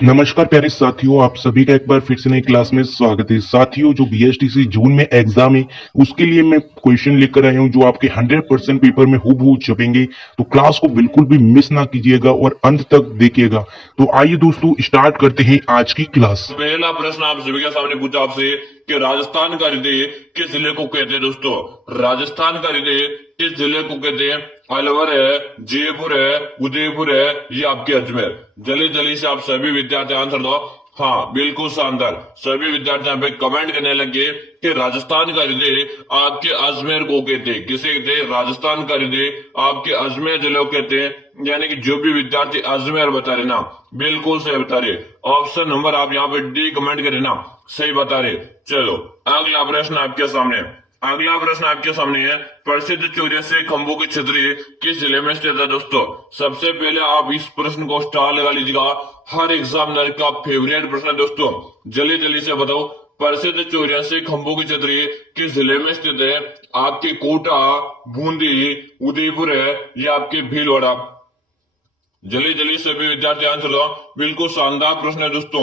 नमस्कार प्यारे साथियों, आप सभी का एक बार फिर से नई क्लास में स्वागत है। साथियों, जो बीएसटीसी जून में एग्जाम है उसके लिए मैं क्वेश्चन लेकर आया हूं जो आपके 100% पेपर में हूबहू छपेंगे। तो क्लास को बिल्कुल भी मिस ना कीजिएगा और अंत तक देखिएगा। तो आइए दोस्तों, स्टार्ट करते हैं आज की क्लास। पहला प्रश्न आप सभी के सामने पूछा आपसे कि राजस्थान का हृदय किस जिले को कहते हैं। दोस्तों, राजस्थान का हृदय किस जिले को कहते हैं? अलवर है, जयपुर है, उदयपुर है, ये आपके अजमेर। जल्दी जल्दी से आप सभी विद्यार्थी आंसर दो। हाँ, बिल्कुल शानदार। सभी विद्यार्थी यहाँ पे कमेंट करने लगे कि राजस्थान का हृदय आपके अजमेर को कहते हैं। किसे कहते हैं? राजस्थान का हृदय आपके अजमेर जिले को कहते हैं। यानी कि जो भी विद्यार्थी अजमेर बता रहे ना, बिल्कुल सही बता रहे। ऑप्शन नंबर आप यहाँ पे डी कमेंट करें ना, सही बता रहे। चलो अगला प्रश्न आपके सामने। अगला प्रश्न आपके सामने है, प्रसिद्ध चौरासी खंभों की छतरी किस जिले में स्थित है? दोस्तों, सबसे पहले आप इस प्रश्न को स्टार लगा लीजिएगा। हर एग्जामिनर का फेवरेट प्रश्न है दोस्तों, जल्दी जल्दी से बताओ। प्रसिद्ध चौरासी खंभों की छतरी किस जिले में स्थित है? आपके कोटा, बूंदी, उदयपुर है या आपके भीलवाड़ा? जल्दी जल्दी सभी विद्यार्थी आंसर दो। बिल्कुल शानदार प्रश्न है दोस्तों।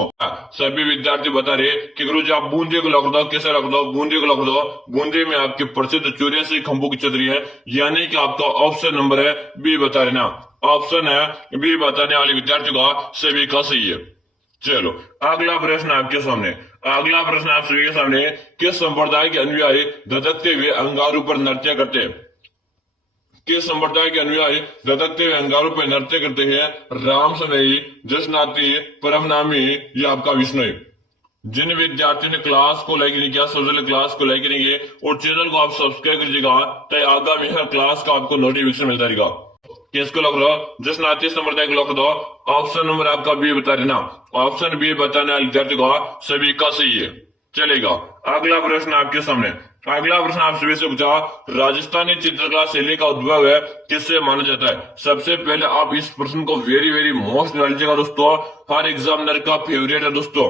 सभी विद्यार्थी बता रहे कि गुरुजी आप बूंदी को लग दो। कैसे लग दो? बूंदी को लग दो। बूंदी में आपके प्रसिद्ध चौरासी खंभों की छतरी है, यानी कि आपका ऑप्शन नंबर है बी बता रहे ना। ऑप्शन है बी बताने वाले विद्यार्थी का सभी का सही है। चलो अगला प्रश्न आपके सामने। अगला प्रश्न आप सभी के सामने, किस संप्रदाय के अनुयायी धधकते हुए अंगारों पर नृत्य करते हैं? किस संप्रदाय के अनुयायी धधकते हुए अंगारों पर नृत्य करते हैं? राम सनई, जसनाती, परमनामी या आपका विष्णु? जिन विद्यार्थियों ने क्लास को लाइक नहीं किया, सबसे पहले क्लास को लाइक करेंगे और चैनल को आप सब्सक्राइब कीजिएगा, ताकि आगामी हर क्लास का आपको नोटिफिकेशन मिलता रहेगा। किसको लग रहा? जसनाती संप्रदाय को लग दो। ऑप्शन नंबर आपका बी बता देना। ऑप्शन बी बताने वाले विद्यार्थी का सभी का सही है। चलेगा अगला प्रश्न आपके सामने। अगला प्रश्न आप सभी से पूछा, राजस्थानी चित्रकला शैली का उद्भव है किससे माना जाता है? सबसे पहले आप इस प्रश्न को वेरी वेरी मोस्ट डालिएगा दोस्तों, हर एग्जामिनर का फेवरेट है दोस्तों।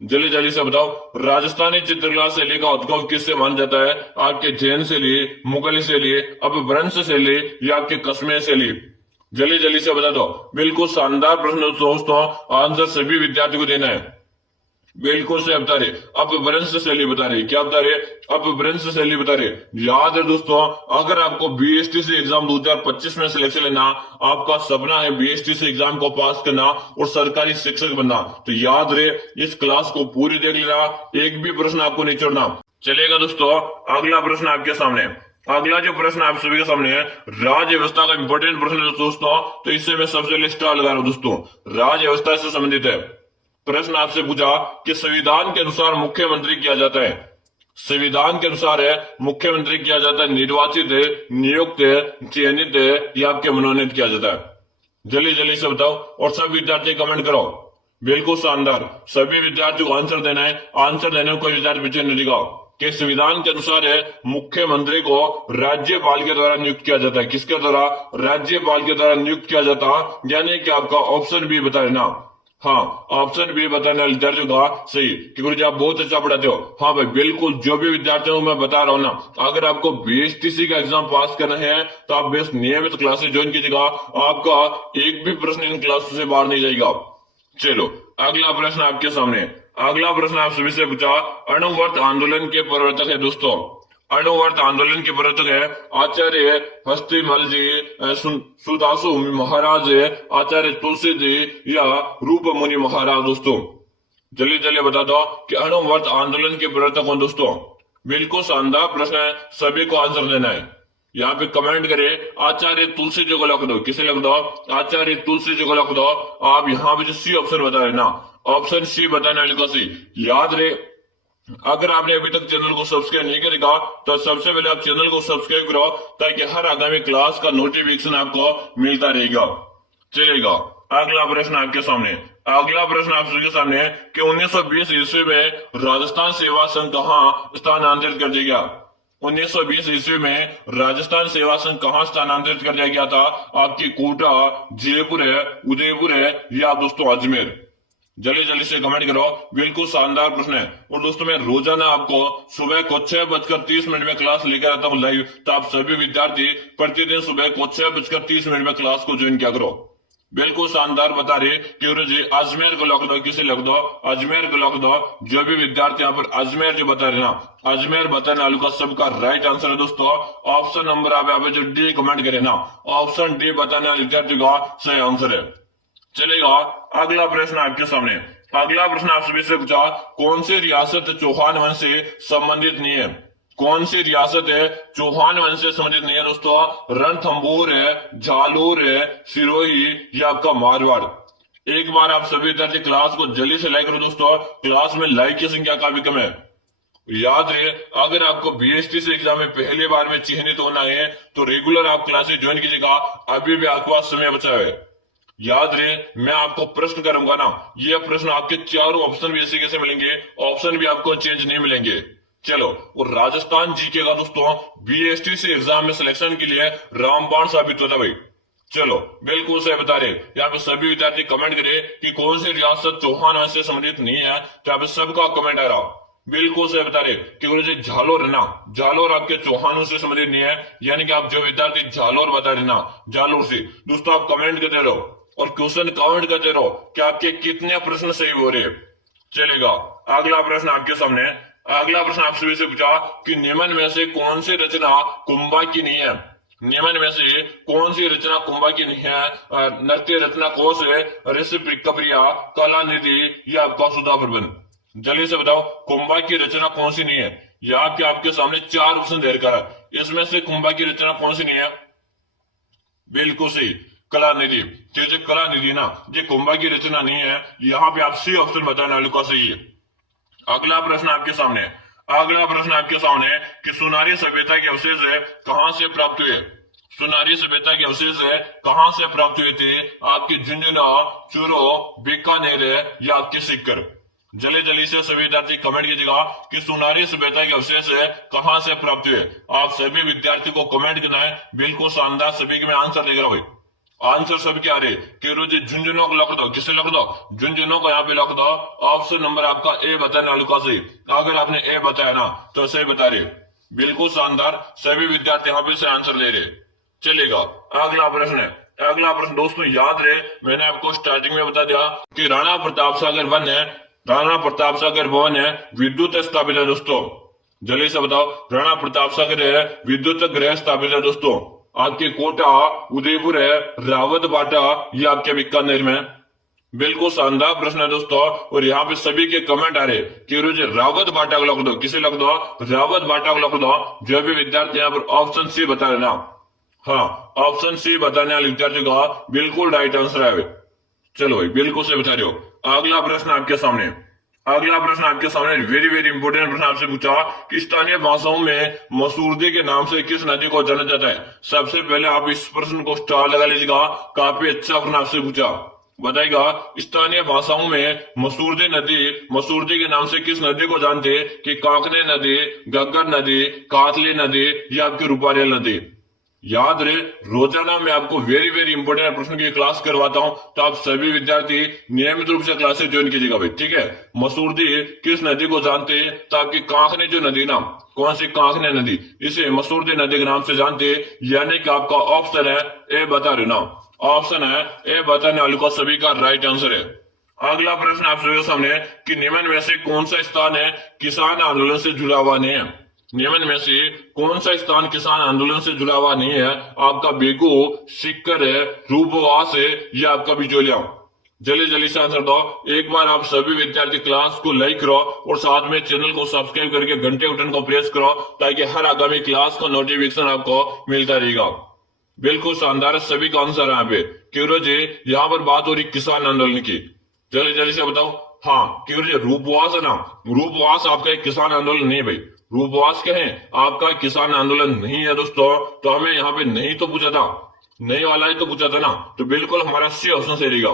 जल्दी जल्दी से बताओ, राजस्थानी चित्रकला शैली का उद्भव किससे माना जाता है? आपके जैन शैली, मुगल शैली, अपभ्रंश शैली या आपके कश्मीर शैली? जल्दी जल्दी से बता दो। बिल्कुल शानदार प्रश्न दोस्तों, आंसर सभी विद्यार्थी को देना है। बिल्कुल से बता रहे, अपभ्रंश शैली बता रहे। क्या बता रहे? अपभ्रंश शैली बता रहे। याद है दोस्तों, अगर आपको बीएसटीसी एग्जाम 2025 में सिलेक्शन लेना, आपका सपना है बीएसटीसी एग्जाम को पास करना और सरकारी शिक्षक बनना, तो याद रहे इस क्लास को पूरी देख लेना, एक भी प्रश्न आपको नहीं छोड़ना। चलेगा दोस्तों, अगला प्रश्न आपके सामने। अगला जो प्रश्न आप सभी के सामने है, राज्य व्यवस्था का इंपॉर्टेंट प्रश्न है दोस्तों, तो इससे मैं सबसे पहले स्टार लगा रहा हूं दोस्तों। राज्य व्यवस्था से संबंधित है। प्रश्न आपसे पूछा कि संविधान के अनुसार मुख्यमंत्री किया जाता है। संविधान के अनुसार है मुख्यमंत्री किया जाता है निर्वाचित है, नियुक्त है, चयनित है या आपके मनोनीत किया जाता है? जल्दी जल्दी से बताओ और सब विद्यार्थी कमेंट करो। बिल्कुल शानदार, सभी विद्यार्थियों को आंसर देना है। आंसर देने में कोई विद्यार्थी पीछे नहीं दिखा। कि संविधान के अनुसार है मुख्यमंत्री को राज्यपाल के द्वारा नियुक्त किया जाता है। किसके द्वारा? राज्यपाल के द्वारा नियुक्त किया जाता है, यानी कि आपका ऑप्शन बी बता देना। हाँ, ऑप्शन बी बताने वाले विद्यार्थियों का सही कि गुरुजी आप बहुत अच्छा पढ़ाते हो। हाँ भाई, बिल्कुल जो भी विद्यार्थियों को मैं बता रहा हूँ ना, अगर आपको बीएसटीसी का एग्जाम पास करना है तो आप बेस्ट नियमित क्लासेस ज्वाइन कीजिएगा, आपका एक भी प्रश्न इन क्लासों से बाहर नहीं जाएगा। चलो अगला प्रश्न आपके सामने। अगला प्रश्न आप सभी से पूछा, अणुवर्त आंदोलन के प्रवर्तक है दोस्तों। अणुवर्त आंदोलन के प्रवर्तक है आचार्य हस्तिमल जी, सुदासु महाराज, आचार्य तुलसी जी या रूप मुनि महाराज? दोस्तों जल्दी जल्दी बता दो कि अणुवर्त आंदोलन के प्रवर्तक कौन? दोस्तों बिल्कुल शानदार प्रश्न है, सभी को आंसर देना है। यहाँ पे कमेंट करे आचार्य तुलसी जी को लिख दो। किसे लिख दो? आचार्य तुलसी जी को लिख दो। आप यहाँ पे जो सी ऑप्शन बता रहे ना, ऑप्शन सी बताने वाले को सी। याद रहे, अगर आपने अभी तक चैनल को सब्सक्राइब नहीं करेगा तो सबसे पहले आप चैनल को सब्सक्राइब करो, ताकि हर आगामी क्लास का नोटिफिकेशन आपको मिलता रहेगा। चलेगा अगला प्रश्न आपके सामने। अगला प्रश्न आप सभी के सामने है कि 1920 ईस्वी में राजस्थान सेवा संघ कहाँ स्थानांतरित कर दिया गया? 1920 ईस्वी में राजस्थान सेवा संघ कहाँ स्थानांतरित कर दिया गया था? आपकी कोटा, जयपुर है, उदयपुर है या दोस्तों अजमेर? जल्दी जल्दी से कमेंट करो। बिल्कुल शानदार प्रश्न है। और दोस्तों मैं रोजाना आपको सुबह को 6:30 में क्लास लेकर आता हूँ लाइव, तो आप सभी विद्यार्थी प्रतिदिन सुबह को 6:30 में क्लास को ज्वाइन किया करो। बिल्कुल शानदार बता रहे कि जी अजमेर को लिख दो, किसे लिख दो, अजमेर को लिख दो। जो भी विद्यार्थी यहाँ पर अजमेर जो बता रहे ना, अजमेर बताने वालों का सबका राइट आंसर है दोस्तों ऑप्शन नंबर आप यहाँ पे जो डी कमेंट करे ना, ऑप्शन डी बताने वाले विद्यार्थी का सही आंसर है। चलेगा अगला प्रश्न आपके सामने। अगला प्रश्न आप सभी से पूछा, कौन सी रियासत चौहान वंश से संबंधित नहीं है? कौन सी रियासत है चौहान वंश से संबंधित नहीं है दोस्तों? रणथंभौर है, झालोर है, सिरोही या आपका मारवाड़। एक बार आप सभी विद्यार्थी क्लास को जल्दी से लाइक करो दोस्तों, क्लास में लाइक की संख्या काफी कम है। याद रहे अगर आपको बीएसटीसी एग्जाम में पहली बार में चिन्हित होना है तो रेगुलर आप क्लासेस ज्वाइन कीजिएगा, अभी भी आपके पास समय बचा है। याद रहे मैं आपको प्रश्न करूंगा ना, ये प्रश्न आपके चारों ऑप्शन भी ऐसे कैसे मिलेंगे, ऑप्शन भी आपको चेंज नहीं मिलेंगे। चलो और राजस्थान जीके का दोस्तों बीएसटीसी एग्जाम में सिलेक्शन के लिए रामबाण साबित होता भाई। चलो बिल्कुल सही बता रहे, यहाँ पे सभी विद्यार्थी कमेंट करे कि कौन सी रियासत चौहान वंश से संबंधित नहीं है, तो यहाँ पे सबका कमेंट आ रहा। बिल्कुल सही बता रहे कि गुरुजी झालोर है ना, झालोर आपके चौहानों से संबंधित नहीं है, यानी कि आप जो विद्यार्थी झालोर बता रहे ना, झालोर से दोस्तों आप कमेंट करते रहो और क्वेश्चन काउंट करते रहो कि आपके कितने प्रश्न सही हो रहे। चलेगा अगला प्रश्न आपके सामने। अगला प्रश्न आप सभी से पूछा कि निम्न में से कौन सी रचना कुंभा की नहीं है? निम्न में से कौन सी रचना कुंभा की नहीं है? नृत्य रचना कोश है, ऋषि कप्रिया, कला निधि या आपका सुधा प्रबंध। जल्दी से बताओ कुंभा की रचना कौन सी नहीं है? यहाँ पे आपके सामने चार ऑप्शन दे रखा है, इसमें से कुंभा की रचना कौन सी नहीं है? बिल्कुल सही कला निधि। जो कला निधि ना ये कुंभा की रचना नहीं है, यहाँ पे आप सी ऑप्शन बताने वाले का सही है। अगला प्रश्न आपके सामने। अगला प्रश्न आपके सामने कि सुनारी सभ्यता के अवशेष है कहां से प्राप्त हुए? सुनारी सभ्यता के अवशेष है कहां से प्राप्त हुए थे? आपके झुंझुनू, चूरू, बीकानेर या आपके सीकर। जल्दी जल्दी से सभी विद्यार्थी कमेंट कीजिएगा कि सुनारी सभ्यता के अवशेष है कहां से प्राप्त हुए। आप सभी विद्यार्थी को कमेंट करना है, बिल्कुल शानदार सभी के मैं आंसर देख रहा हूं भाई। आंसर सब क्या रहे कि रोज झुंझुनू को लिख दो, किसे लिख दो? झुंझुनू को यहाँ पे लिख दो। ऑप्शन नंबर आपका ए बताने वालों का सही। अगर आपने ए बताया ना तो सही बता रहे, बिल्कुल शानदार सभी विद्यार्थी यहाँ पे से आंसर दे रहे। चलेगा अगला प्रश्न है। अगला प्रश्न दोस्तों याद रहे मैंने आपको स्टार्टिंग में बता दिया कि राणा प्रताप सागर वन है, राणा प्रताप सागर भवन है, विद्युत स्थापित है दोस्तों। जल्दी से बताओ राणा प्रताप सागर है, विद्युत गृह स्थापित है दोस्तों। आपके कोटा, उदयपुर है, रावत बाटा या आपके बीकानेर में। बिल्कुल शानदार प्रश्न है दोस्तों और यहाँ पे सभी के कमेंट आ रहे कि रोज रावत बाटा को लिख दो, किसे लिख दो? रावत बाटा को लिख दो। जो भी विद्यार्थी यहाँ पर ऑप्शन सी बता रहे ना, हाँ ऑप्शन सी बताने वाले विद्यार्थी का बिल्कुल राइट आंसर है। चलो भाई बिल्कुल से बता रहे हो। अगला प्रश्न आपके सामने। अगला प्रश्न आपके सामने वेरी वेरी इंपोर्टेंट प्रश्न आपसे पूछा कि स्थानीय भाषाओं में मसूरदे के नाम से किस नदी को जाना जाता है? सबसे पहले आप इस प्रश्न को स्टार लगा लीजिएगा, काफी अच्छा प्रश्न आपसे पूछा। बताएगा स्थानीय भाषाओं में मसूरदे नदी, मसूरदे के नाम से किस नदी को जानते हैं? कि कांकरे नदी, गग्गर नदी, कातली नदी या आपकी रूपारेल नदी। याद रहे रोजाना मैं आपको वेरी वेरी इंपोर्टेंट प्रश्न की क्लास करवाता हूं, तो आप सभी विद्यार्थी नियमित रूप से क्लासेस ज्वाइन कीजिएगा भाई, ठीक है। मसूरदी किस नदी को जानते हैं? तो आपकी कांकने जो नदी ना, कौन सी? कांकने नदी, इसे मसूरदी नदी के नाम से जानते हैं, यानी कि आपका ऑप्शन है ए बता रहे ना, ऑप्शन है ए बताने वाले को सभी का राइट आंसर है। अगला प्रश्न आप सभी के सामने कि निम्न में से कौन सा स्थान है किसान आंदोलन से जुड़ा हुआ नहीं है? निम्न में से कौन सा स्थान किसान आंदोलन से जुड़ा हुआ नहीं है? आपका बेगू, सीकर है, रूपवास है या आपका बिचौलिया। जल्दी जल्दी से आंसर दो। एक बार आप सभी विद्यार्थी क्लास को लाइक करो और साथ में चैनल को सब्सक्राइब करके घंटे बटन को प्रेस करो ताकि हर आगामी क्लास का नोटिफिकेशन आपको मिलता रहेगा। बिल्कुल शानदार सभी का आंसर है यहाँ पे। क्यों जी यहाँ पर बात हो रही किसान आंदोलन की, जल्दी जल्दी से बताओ। हाँ क्यों जी रूपवास है ना, रूपवास आपका एक किसान आंदोलन नहीं है भाई, रूपवास क्या है आपका किसान आंदोलन नहीं है दोस्तों। तो हमें यहाँ पे नहीं तो पूछा था, नहीं वाला ही तो पूछा था ना, तो बिल्कुल हमारा सी ऑप्शन सही रहेगा।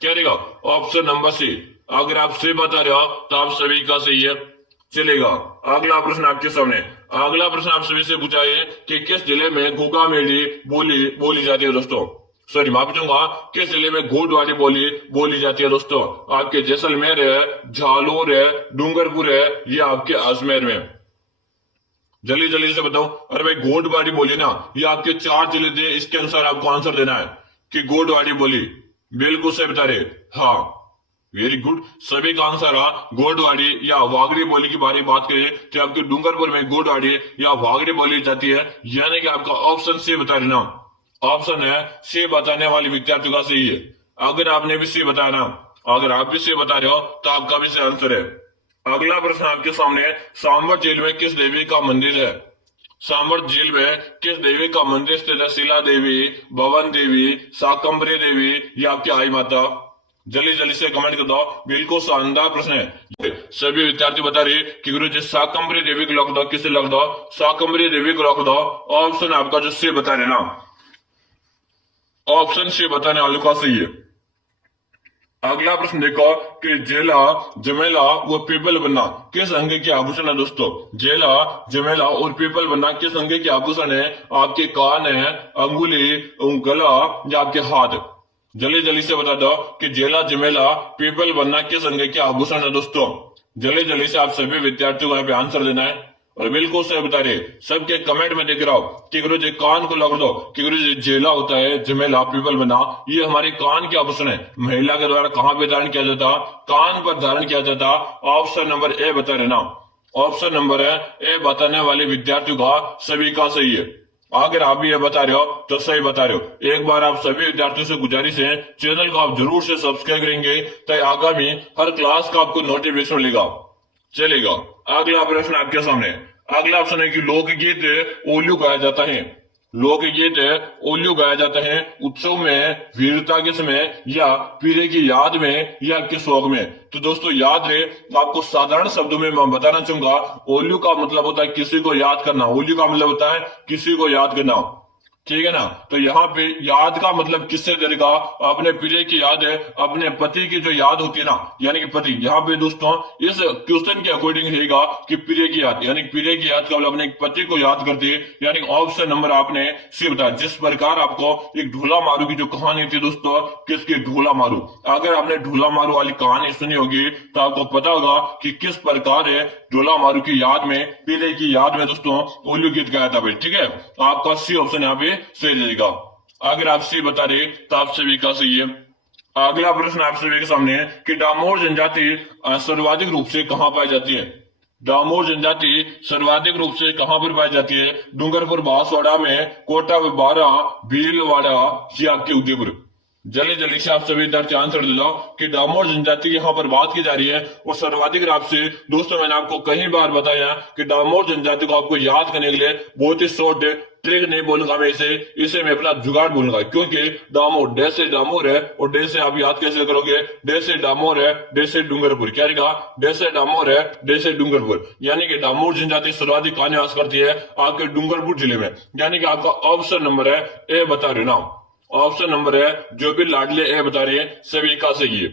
क्या रहेगा? Option number C. अगर आप सी बता रहे हो तो आप सभी का सही है। चलेगा अगला प्रश्न आपके सामने। अगला प्रश्न आप सभी से पूछा है कि किस जिले में घुघा मेली बोली जाती है दोस्तों? सॉरी माफ चाहूंगा, किस जिले में घोड़वाली बोली जाती है दोस्तों? आपके जैसलमेर है, झालोर है, डूंगरपुर है या आपके अजमेर में। जल्दी जल्दी से बताओ। अरे भाई घोड़वाड़ी बोली ना, ये आपके चार जिले थे, इसके अनुसार आपको आंसर देना है कि घोड़वाड़ी बोली। बिल्कुल सही बता रहे। हाँ, वेरी गुड। सभी का आंसर रहा गोडवाड़ी या वागड़ी बोली की बारे में बात करें तो आपके डूंगरपुर में गोडवाड़ी या वागड़ी बोली जाती है, यानी कि आपका ऑप्शन सी बता रहे ना। ऑप्शन है सी बताने वाले विद्यार्थियों का सही है। अगर आपने भी सी बताया ना, अगर आप भी सी बता रहे हो तो आपका भी सही आंसर है। अगला प्रश्न आपके सामने, सांबर जेल में किस देवी का मंदिर है? सांबर जेल में किस देवी का मंदिर स्थित है? शिला देवी, भवन देवी, शाकंभरी देवी या आपकी आई माता? जल्दी जल्दी से कमेंट कर दो। बिल्कुल शानदार प्रश्न है। सभी विद्यार्थी बता रहे कि गुरु जी शाकंभरी देवी को लॉक दो। किसे लॉक दो? शाकंभरी देवी को लॉक दो। ऑप्शन आपका जो सी बता रहे ना, ऑप्शन सी बताने वालों का सही है। अगला प्रश्न देखो कि जेला, जमेला व पीपल बनना किस अंग के आभूषण है? दोस्तों, जेला, जमेला और पीपल बनना किस अंग के आभूषण है? आपके कान है, अंगुली, गला या आपके हाथ? जल्दी जल्दी से बता दो कि जेला, जमेला, पीपल बनना किस अंग के आभूषण है? दोस्तों, जल्दी जल्दी से आप सभी विद्यार्थियों को यहाँ पे आंसर देना है और बिल्कुल सही बता रहे। सबके कमेंट में देख रहा हूं कि गुरु जी कान को लगा दो कि गुरु जी जेला होता है, जमेला, पीपल बना, ये हमारे कान के आभूषण है। महिला के द्वारा कहां पे धारण किया जाता? कान पर धारण किया जाता। ऑप्शन नंबर ए बता रहे ना। ऑप्शन नंबर है ए बताने वाले विद्यार्थियों का सभी का सही है। अगर आप भी ये बता रहे हो तो सही बता रहे हो। एक बार आप सभी विद्यार्थियों से गुजारिश है, चैनल को आप जरूर से सब्सक्राइब करेंगे ताकि आगामी हर क्लास का आपको नोटिफिकेशन मिलेगा। चलेगा। अगला प्रश्न आपके सामने। अगला ऑप्शन है कि लोकगीत ओल्यू गाया जाता है। लोकगीत ओल्यू गाया जाता है उत्सव में, वीरता के समय या पीरे की याद में या किस शौक में? तो दोस्तों याद रहे, आपको साधारण शब्दों में मैं बताना चाहूंगा। ओल्यू का मतलब होता है किसी को याद करना। ओल्यू का मतलब होता है किसी को याद करना, ठीक है ना। तो यहाँ पे याद का मतलब किससे करेगा? अपने प्रिय की याद है, अपने पति की जो याद होती है ना, यानी कि पति। यहाँ पे दोस्तों इस क्वेश्चन के अकॉर्डिंग रहेगा कि प्रिय की याद, यानी प्रिय की याद का मतलब अपने पति को याद करते हैं, यानी ऑप्शन नंबर आपने सी बताया। जिस प्रकार आपको एक ढूला मारू की जो कहानी थी दोस्तों, किसकी? ढूला मारू। अगर आपने ढूला मारू वाली कहानी सुनी होगी तो आपको पता होगा कि किस प्रकार है ढोला मारू की याद में, पीले की याद में दोस्तों ओल्यू गीत गाया था भाई, ठीक है। आपका सी ऑप्शन यहाँ पे सही रहेगा। अगर आप सी बता रहे तो आप सभी का सही है। अगला प्रश्न आप सभी के सामने है कि डामोर जनजाति सर्वाधिक रूप से कहां पाई जाती है? डामोर जनजाति सर्वाधिक रूप से कहां पर पाई जाती है? डूंगरपुर, बांसवाड़ा में, कोटा, बारा, भीलवाड़ा या आपके उदयपुर? जल्दी जल्दी से आप सभी विद्यार्थी आंसर दे दो कि डामोर जनजाति यहाँ पर बात की जा रही है और सर्वाधिक रूप से। दोस्तों मैंने आपको कई बार बताया कि डामोर जनजाति को आपको याद करने के लिए बहुत ही शॉर्ट ट्रिक नहीं बोलूंगा मैं इसे मैं अपना जुगाड़ बोलूंगा, क्योंकि डामोर डे से डामोर है और डे से आप याद कैसे करोगे? डे से डामोर है, डे से डूंगरपुर। क्या रहेगा? डे से डामोर है, डे से डूंगरपुर, यानी कि डामोर जनजाति सर्वाधिक कहां निवास करती है? आपके डूंगरपुर जिले में, यानी कि आपका ऑप्शन नंबर है ए बता रहे ना। ऑप्शन नंबर है जो भी लाडले ए बता रहे हैं सभी का सही है।